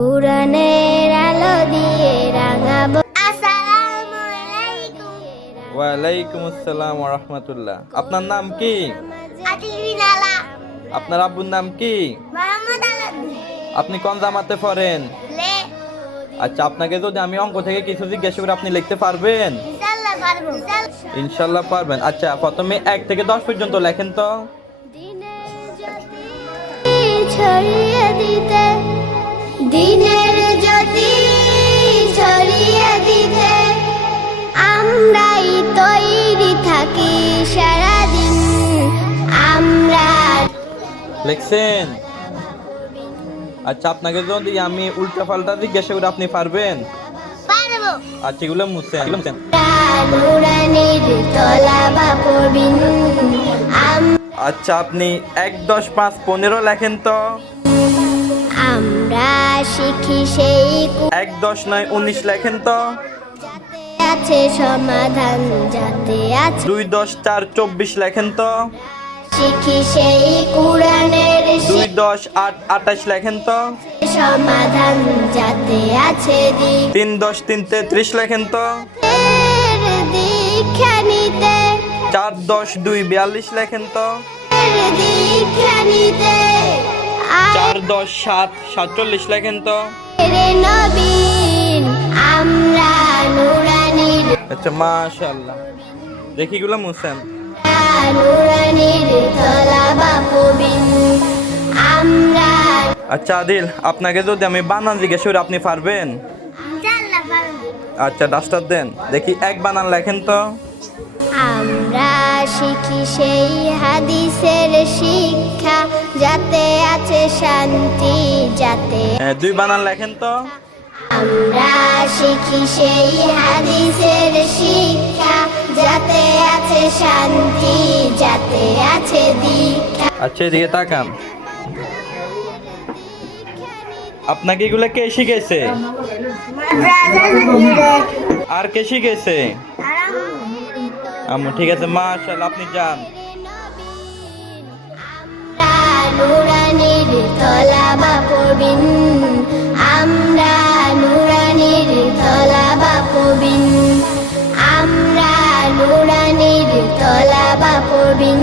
কুরআনের আলো দিয়ে রাঙাবো। আসসালামু আলাইকুম। ওয়ালাইকুম আসসালাম ওয়া রাহমাতুল্লাহ। আপনার নাম কি? আতিবিন আলা। আপনার আব্বুর নাম কি? মোহাম্মদ আলাউদ্দিন। আপনি কোন জামাতে পড়েন? লে। আচ্ছা, আপনাকে যদি আমি অঙ্ক থেকে কিছু জিজ্ঞেস করি আপনি লিখতে পারবেন? ইনশাআল্লাহ পারবো। ইনশাআল্লাহ পারবেন। আচ্ছা, প্রথমে 1 থেকে 10 পর্যন্ত লেখেন তো। ছড়িয়ে দিতে, দিনের জ্যোতি ছড়িয়ে দিতে আমরাই তৈরি থাকি সারাদিন। আমরা লিখছেন? আচ্ছা, আপনাকে যদি আমি উল্টা পাল্টা জিজ্ঞেস করি আপনি পারবেন? পারবো। আচ্ছা, এগুলো মুছেন। নুরানির তলাবা পড়বিন। আচ্ছা, আপনি 1, 10, 5, 15 লেখেন তো। আমরা শিখি সেই 1, 10, 9, 19 লেখেন তো। আছে সমাধান, যাতে আছে 2, 10, 4, 24 লেখেন তো। শিখি সেই কুরআনের 2, 10, 8, 28 লেখেন তো। সমাধান, যাতে আছে 3, 10, 3, 33 লেখেন তো। দীক্ষা নিতে, 4, 10, 2, 42 লেখেন তো। দীক্ষা নিতে 4, 10, 7, 47 লেখেন তো। নবীন আমরা নুরানির আচ্ছা, মাশাআল্লাহ। দেখি গুলো মুছেন। নুরানির তলাবা পড়বিন। আমরা আচ্ছা আদিল, আপনাকে যদি আমি বানান জিজ্ঞেস করি আপনি পারবেন? ইনশাআল্লাহ পারবো। আচ্ছা, ডাস্টার দেন। দেখি এক বানান লেখেন তো। আমরা শিখি সেই হাদিসের শিক্ষা, যাতে আছে শান্তি, যাতে 2 বানান লেখেন তো। আমরা শিখি সেই হাদিসের শিক্ষা, যাতে আছে শান্তি, যাতে আছে দীক্ষা। আচ্ছা, এদিকে তাকান। আপনাকে এগুলো কে শিখেছে? আর কে শিখেছে? আম্মু। ঠিক আছে, মাশাআল্লাহ, আপনি যান। নুরানির তলাবা পড়বিন। আমরা নুরানির তলাবা পড়বিন। আমরা নুরানির তলাবা পড়বিন।